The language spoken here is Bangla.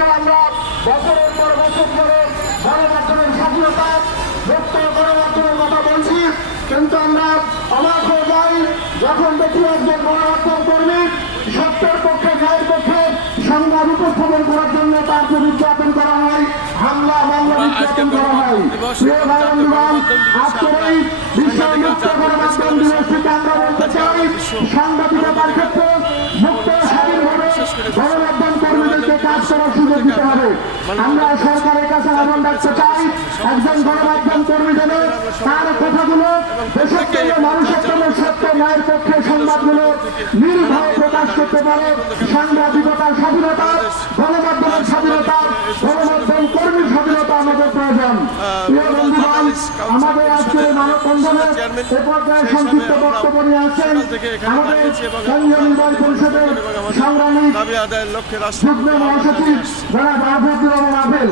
যদিও আমরা বছরের পর বছর ধরে গণমাধ্যমের স্বাধীনতা, মুক্ত গণমাধ্যমের কথা বলছি, কিন্তু আমরা অবাক হয়ে যাই যখন দেখি একজন গণমাধ্যম কর্মী সত্যের পক্ষে, ন্যায়ের পক্ষে সংবাদ উপস্থাপন করার জন্য তারকে নির্যাতন করা হয়, হামলা মামলা নির্যাতন করা হয়। প্রিয় ভাই বন্ধুগণ, আজকের এই বিশ্ব মুক্ত গণমাধ্যম দিবস থেকে আমরা বলতে চাই, সাংবাদিকতার ক্ষেত্রে মুক্ত স্বাধীনভাবে গণমাধ্যম কর্মীদেরকে কাজ করার সুযোগ দিতে হবে। আমরা সরকারের কাছে আহ্বান রাখতে চাই, একজন গণমাধ্যম কর্মী যেন তার কথাগুলো দেশের জন্য, মানুষের জন্য সত্য ন্যায়ের পক্ষে সংবাদগুলো নির্ভয়ে প্রকাশ করতে পারে। সাংবাদিকতার স্বাধীনতা, গণমাধ্যমের স্বাধীনতা, গণমাধ্যম কর্মীর স্বাধীনতা আমাদের প্রয়োজন। প্রিয় বন্ধুগণ, আমাদের আজকে মানববন্ধনের এ পর্যায়ে সংক্ষিপ্ত বক্তব্য নিয়ে আসছেন আমাদের কেন্দ্রীয় নির্বাহী পরিষদের সংগ্রামী যুগ্ম মহাসচিব জনাব আফেদুর রহমান আফেল।